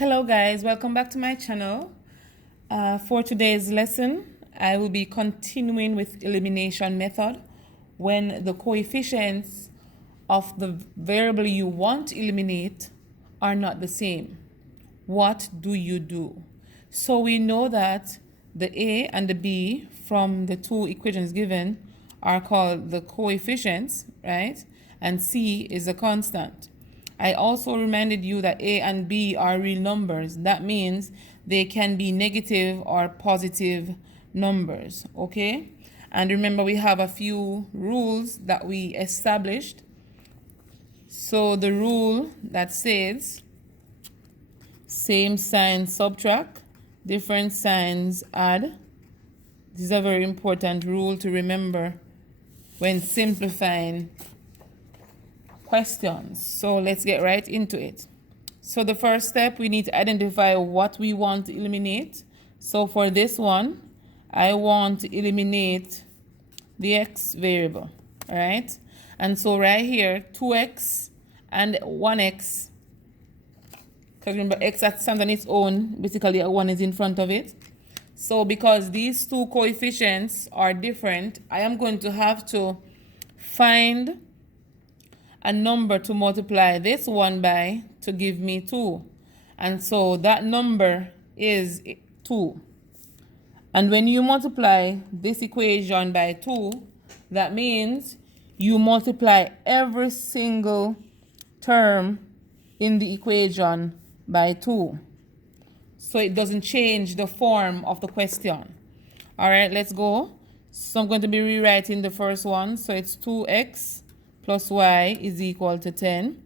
Hello guys, welcome back to my channel. For today's lesson, I will be continuing with elimination method when the coefficients of the variable you want to eliminate are not the same. What do you do? So we know that the A and the B from the two equations given are called the coefficients, right? And C is a constant. I also reminded you that A and B are real numbers. That means they can be negative or positive numbers, okay? And remember, we have a few rules that we established. So the rule that says same sign subtract, different signs add. This is a very important rule to remember when simplifying questions. So let's get right into it. So the first step, we need to identify what we want to eliminate. So for this one, I want to eliminate the x variable, all right? And so right here, 2x and 1x, because remember x that stands on its own, basically a 1 is in front of it. So because these two coefficients are different, I am going to have to find a number to multiply this one by to give me 2. And so that number is 2. And when you multiply this equation by 2, that means you multiply every single term in the equation by 2. So it doesn't change the form of the question. All right, let's go. So I'm going to be rewriting the first one. So it's 2x plus y is equal to 10.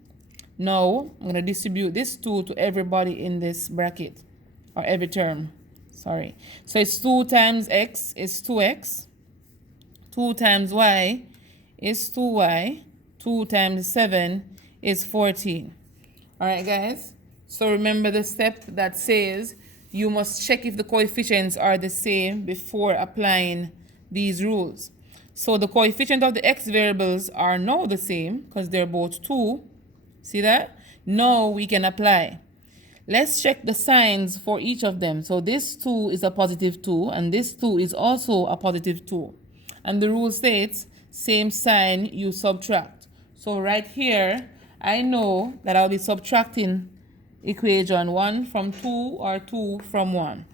Now, I'm going to distribute this 2 to everybody in this bracket, or every term, sorry. So it's 2 times x is 2x, 2 times y is 2y, 2 times 7 is 14. All right, guys? So remember the step that says you must check if the coefficients are the same before applying these rules. So the coefficient of the x variables are now the same because they're both 2. See that? Now we can apply. Let's check the signs for each of them. So this 2 is a positive 2 and this 2 is also a positive 2. And the rule states same sign you subtract. So right here, I know that I'll be subtracting equation 1 from 2 or 2 from 1.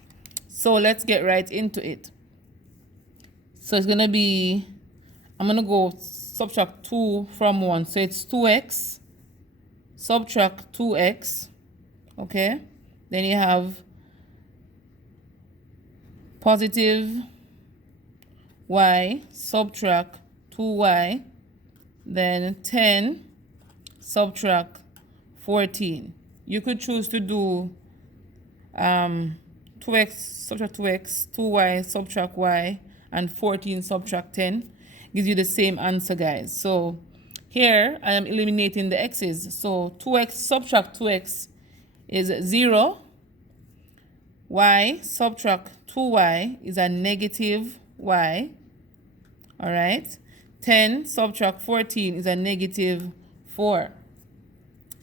So let's get right into it. So it's going to be, I'm going to go subtract 2 from 1. So it's 2x, subtract 2x, okay? Then you have positive y, subtract 2y, then 10, subtract 14. You could choose to do 2x, subtract 2x, 2y, subtract y, and 14 subtract 10 gives you the same answer, guys. So here I am eliminating the x's. So 2x subtract 2x is 0. Y subtract 2y is a negative y. All right. 10 subtract 14 is a negative 4.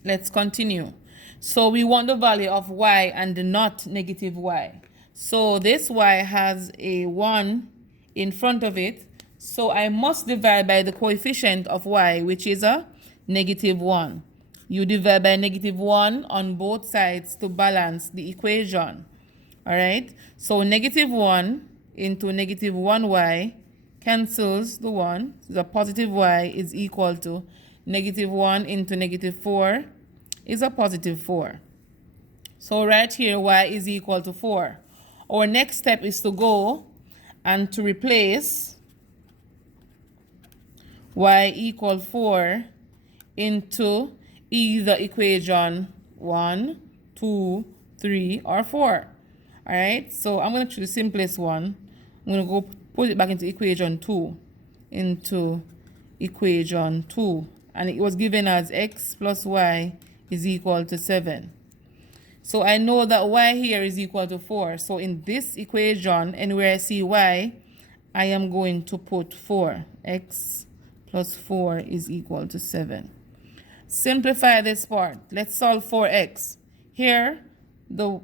Let's continue. So we want the value of y and not negative y. So this y has a 1 in front of it. So I must divide by the coefficient of y, which is a negative 1. You divide by negative 1 on both sides to balance the equation. All right? So negative 1 into negative 1y cancels the 1. So the positive y is equal to negative 1 into negative 4 is a positive 4. So right here, y is equal to 4. Our next step is to go and to replace y equal 4 into either equation 1, 2, 3, or 4. All right, so I'm going to choose the simplest one. I'm going to go put it back into equation 2, into equation 2. And it was given as x plus y is equal to 7. So I know that y here is equal to 4. So in this equation, anywhere I see y, I am going to put 4. X plus 4 is equal to 7. Simplify this part. Let's solve for x. Here, the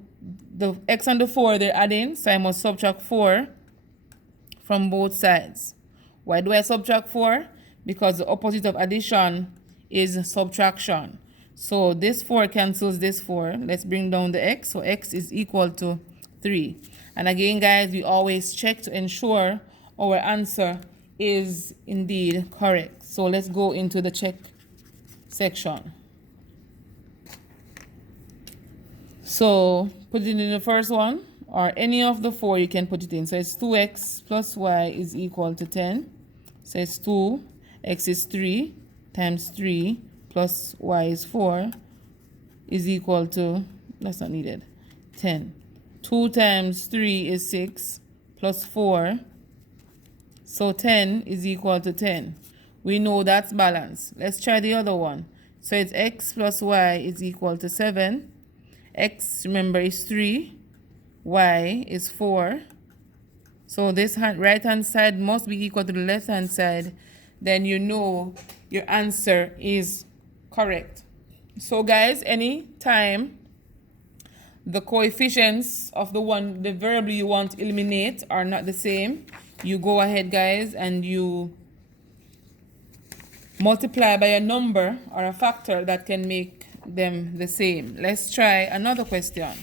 x and the 4, they're adding, so I must subtract 4 from both sides. Why do I subtract 4? Because the opposite of addition is subtraction. So this 4 cancels this 4. Let's bring down the x. So x is equal to 3. And again, guys, we always check to ensure our answer is indeed correct. So let's go into the check section. So put it in the first one, or any of the 4 you can put it in. So it's 2x plus y is equal to 10. So it's 2, x is 3 times 3 plus y is 4 is equal to, that's not needed, 10. 2 times 3 is 6 plus 4. So 10 is equal to 10. We know that's balanced. Let's try the other one. So it's x plus y is equal to 7. X, remember, is 3. Y is 4. So this right hand side must be equal to the left hand side. Then you know your answer is correct. So guys, any time the coefficients of the variable you want to eliminate are not the same, you go ahead, guys, and you multiply by a number or a factor that can make them the same. Let's try another question.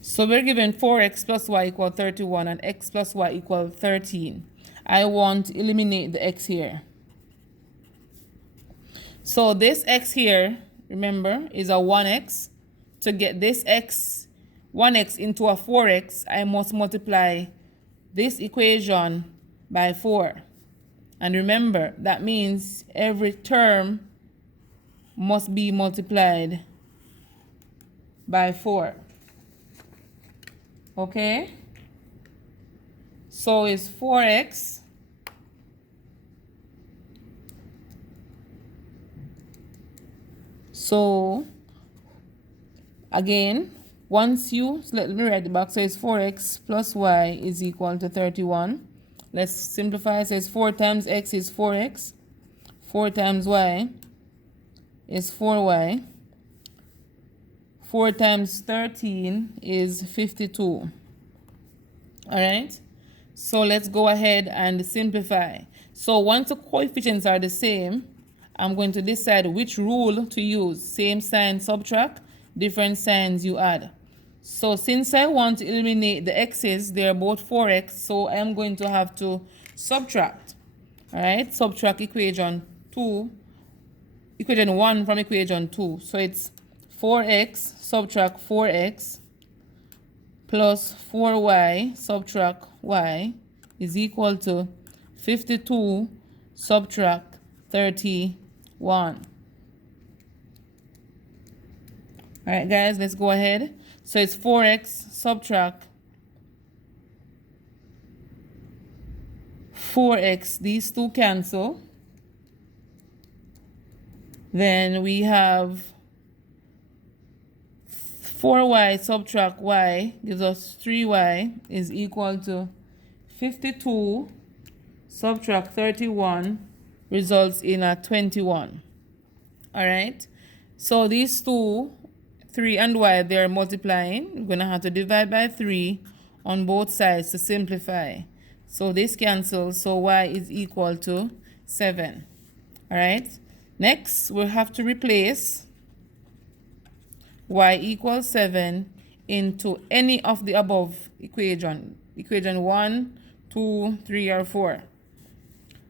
So we're given 4x plus y equal 31 and x plus y equal 13. I want to eliminate the x here. So this x here, remember, is a 1x. To get this x, 1x into a 4x, I must multiply this equation by 4. And remember, that means every term must be multiplied by 4. Okay? So it's 4x so again, once you, so let me write it back. So it's 4x plus y is equal to 31. Let's simplify. So it's 4 times x is 4x. 4 times y is 4y. 4 times 13 is 52. All right? So let's go ahead and simplify. So once the coefficients are the same, I'm going to decide which rule to use. Same sign subtract, different signs you add. So since I want to eliminate the x's, they're both 4x, so I'm going to have to subtract. All right, subtract equation 1 from equation 2. So it's 4x subtract 4x plus 4y subtract y is equal to 52 subtract 31. All right, guys, let's go ahead. So it's 4x subtract 4x. These two cancel. Then we have 4y subtract y gives us 3y is equal to 52 subtract 31 results in a 21. All right. So these two, 3 and y, they're multiplying. We're going to have to divide by 3 on both sides to simplify. So this cancels. So y is equal to 7. All right. Next, we'll have to replace y equals 7 into any of the above equation. Equation 1, 2, 3, or 4.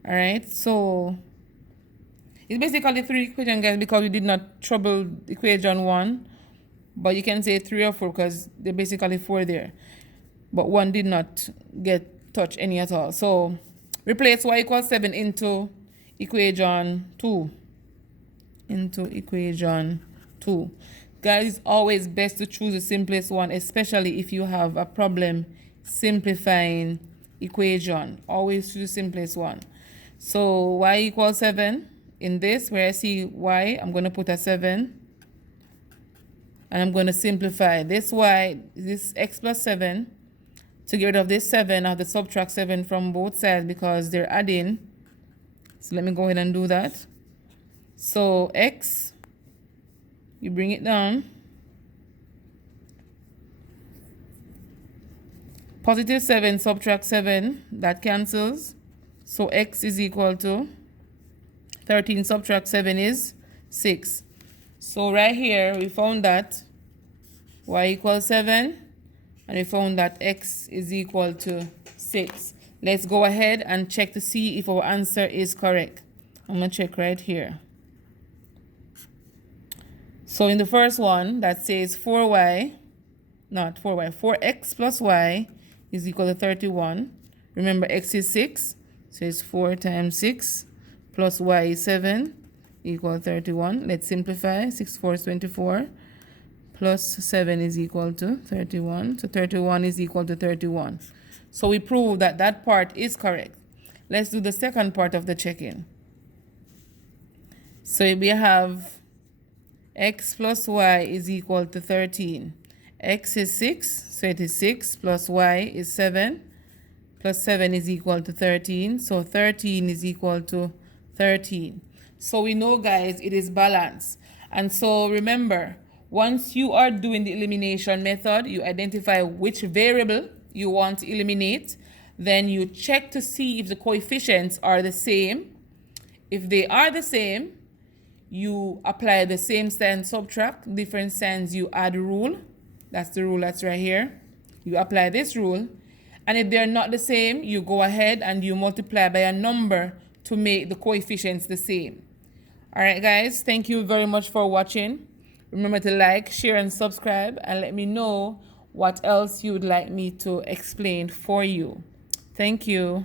All right, so it's basically 3 equations, guys, because we did not trouble equation 1. But you can say 3 or 4 because they're basically 4 there. But 1 did not get touched any at all. So replace y equals 7 into equation 2. Guys, it's always best to choose the simplest one, especially if you have a problem simplifying equation. Always choose the simplest one. So y equals 7. In this, where I see y, I'm going to put a 7. And I'm going to simplify this y, this x plus 7. To get rid of this 7, I have to subtract 7 from both sides because they're adding. So let me go ahead and do that. So x You bring it down. Positive 7 subtract 7, that cancels. So x is equal to 13 subtract 7 is 6. So right here we found that y equals 7 and we found that x is equal to 6. Let's go ahead and check to see if our answer is correct. I'm going to check right here. So in the first one that says 4x plus y is equal to 31. Remember x is 6, so it's 4 times 6 plus y is 7 equal 31. Let's simplify. 6 4 is 24 plus 7 is equal to 31. So 31 is equal to 31. So we prove that that part is correct. Let's do the second part of the check-in. So we have x plus y is equal to 13. X is 6, so it is 6 plus y is 7 plus 7 is equal to 13. So 13 is equal to 13. So we know, guys, it is balanced. And so remember, once you are doing the elimination method, you identify which variable you want to eliminate. Then you check to see if the coefficients are the same. If they are the same, you apply the same sign subtract. Different signs you add rule. That's the rule that's right here. You apply this rule. And if they're not the same, you go ahead and you multiply by a number to make the coefficients the same. All right, guys, thank you very much for watching. Remember to like, share, and subscribe, and let me know what else you would like me to explain for you. Thank you.